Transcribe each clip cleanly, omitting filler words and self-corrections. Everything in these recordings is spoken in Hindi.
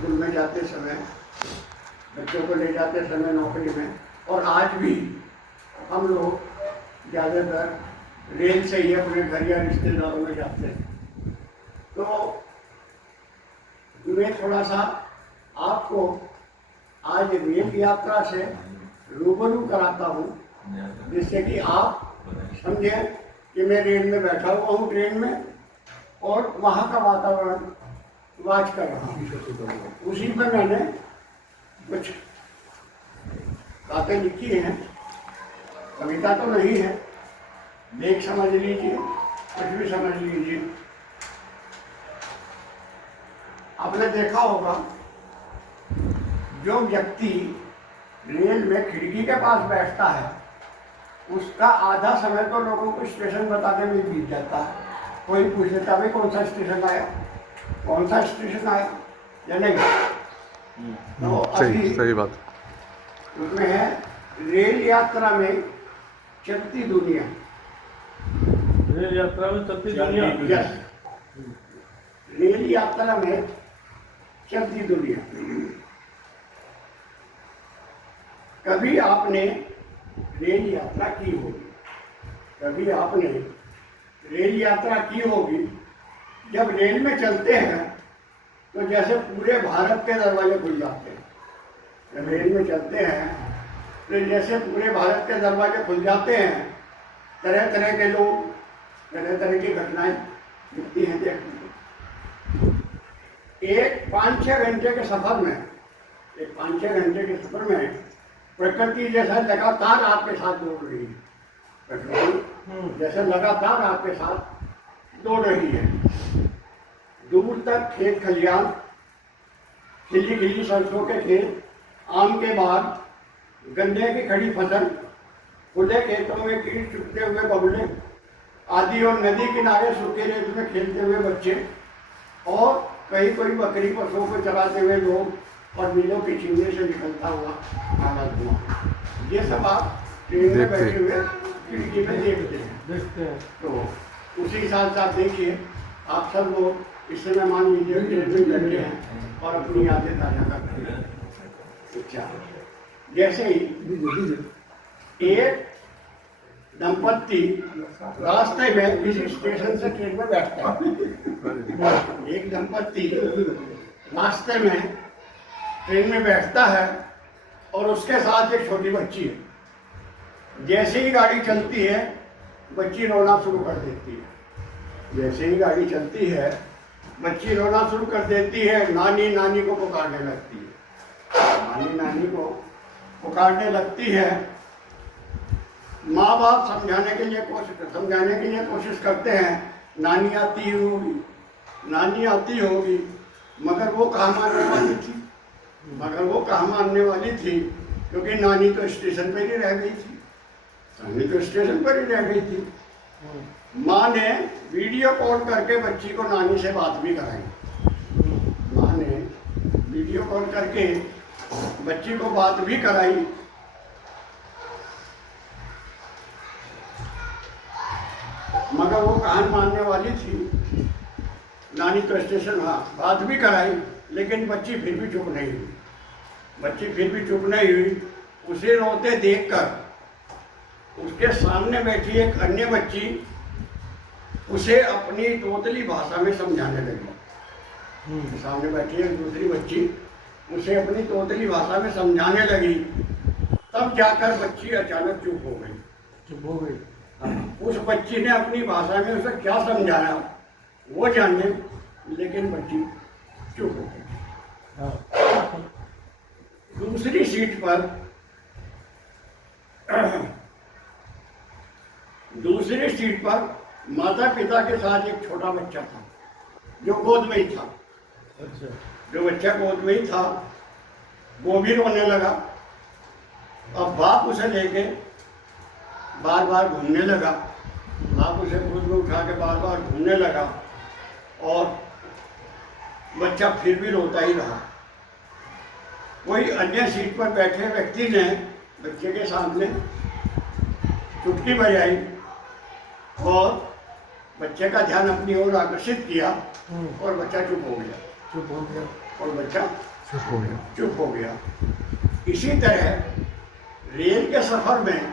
स्कूल में जाते समय, बच्चों को ले जाते समय नौकरी में, और आज भी हम लोग ज़्यादातर रेल से ही अपने घर या रिश्तेदारों में जाते हैं। तो मैं थोड़ा सा आपको आज रेल यात्रा से रूबरू कराता हूँ, जिससे कि आप समझें कि मैं रेल में बैठा हुआ हूँ, ट्रेन में, और वहाँ का वातावरण वाच कर रहा हूँ। उसी पर मैंने कुछ बातें लिखी हैं, कविता तो नहीं है, लेख समझ लीजिए, कुछ भी समझ लीजिए। आपने देखा होगा, जो व्यक्ति रेल में खिड़की के पास बैठता है, उसका आधा समय तो लोगों को स्टेशन बताने में बीत जाता है। कोई पूछ लेता भाई कौन सा स्टेशन आया, कौन सा स्टेशन आया, या नहीं? तो सही बात। उसमें है रेल यात्रा में चलती दुनिया। रेल यात्रा में चलती दुनिया। यस, रेल यात्रा में चलती दुनिया। कभी आपने रेल यात्रा की होगी, कभी आपने रेल यात्रा की होगी। जब रेल में चलते हैं तो जैसे पूरे भारत के दरवाजे खुल जाते हैं। जब रेल में चलते हैं तो जैसे पूरे भारत के दरवाजे खुल जाते हैं, तरह तरह के लोग, तरह तरह की घटनाएं दिखती हैं देखने को। एक 5-6 घंटे के सफर में, एक 5-6 घंटे के सफर में प्रकृति जैसा लगातार आपके साथ दौड़ रही है। प्रकृति जैसे लगातार आपके साथ दौड़ रही है। दूर तक खेत खलियान, खिली खिली सरसों के खेत, आम के बाग, गन्ने की खड़ी फसल, खुले खेतों में कीट चुभते हुए बगुले आदि, और नदी किनारे सूखे रेत में खेलते हुए बच्चे, और कहीं कोई बकरी पशुओं को चराते हुए लोग, और नीलों की चिमनी से निकलता हुआ काला धुआं। ये सब आप ट्रेन में बैठे हुए खिड़की में देखते हैं। तो उसी हिसाब से आप देखिए, आप सब लोग इस समय मान लीजिए ट्रेन में बैठे हैं और अपनी यादें ताजा कर रहे हैं। अच्छा, जैसे ही एक दंपत्ति रास्ते में किसी स्टेशन से ट्रेन में बैठता है, एक दंपत्ति रास्ते में ट्रेन में बैठता है और उसके साथ एक छोटी बच्ची है। जैसे ही गाड़ी चलती है, बच्ची रोना शुरू कर देती है। जैसे ही गाड़ी चलती है, बच्ची रोना शुरू कर देती है। नानी नानी को पुकारने लगती है, नानी नानी को पुकारने लगती है। माँ बाप समझाने के लिए कोशिश करते हैं, नानी आती होगी, नानी आती होगी, मगर वो कहाँ मानने वाली थी, क्योंकि नानी तो स्टेशन पर ही रह गई थी। नानी तो स्टेशन पर ही रह गई थी। माँ ने वीडियो कॉल करके बच्ची को नानी से बात भी कराई। माँ ने वीडियो कॉल करके बच्ची को बात भी कराई। मगर वो कहाँ मानने वाली थी। नानी तो स्टेशन, हाँ, बात भी कराई, लेकिन बच्ची फिर भी चुप नहीं हुई। उसे रोते देखकर उसके सामने बैठी एक अन्य बच्ची उसे अपनी तोतली भाषा में समझाने लगी। सामने बैठी एक दूसरी बच्ची उसे अपनी तोतली भाषा में समझाने लगी। तब जाकर बच्ची अचानक चुप हो गई। उस बच्ची ने अपनी भाषा में उसे क्या समझाया वो जानने, लेकिन बच्ची चुप हो गई। दूसरी सीट पर माता पिता के साथ एक छोटा बच्चा था, जो गोद में ही था। अच्छा। जो बच्चा गोद में ही था वो भी रोने लगा। अब बाप उसे लेके बार बार घूमने लगा। बाप उसे गोद में उठा के बार बार घूमने लगा, और बच्चा फिर भी रोता ही रहा। कोई अन्य सीट पर बैठे व्यक्ति ने बच्चे के सामने चुटकी बजाई और बच्चे का ध्यान अपनी ओर आकर्षित किया, और बच्चा चुप हो गया। और बच्चा चुप हो गया। चुप हो गया। इसी तरह रेल के सफर में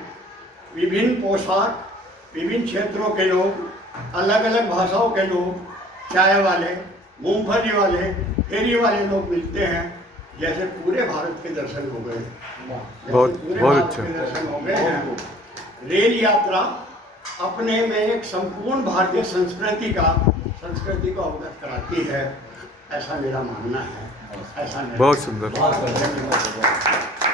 विभिन्न पोशाक, विभिन्न क्षेत्रों के लोग, अलग अलग भाषाओं के लोग, चाय वाले, मूंगफली वाले, फेरी वाले लोग मिलते हैं। जैसे पूरे भारत के दर्शन हो गए। बहुत- पूरे बहुत भारत अच्छा। के दर्शन हो गए हैं। रेल यात्रा अपने में एक संपूर्ण भारतीय संस्कृति को अवगत कराती है, ऐसा मेरा मानना है। ऐसा मेरा बहुत सुंदर। धन्यवाद।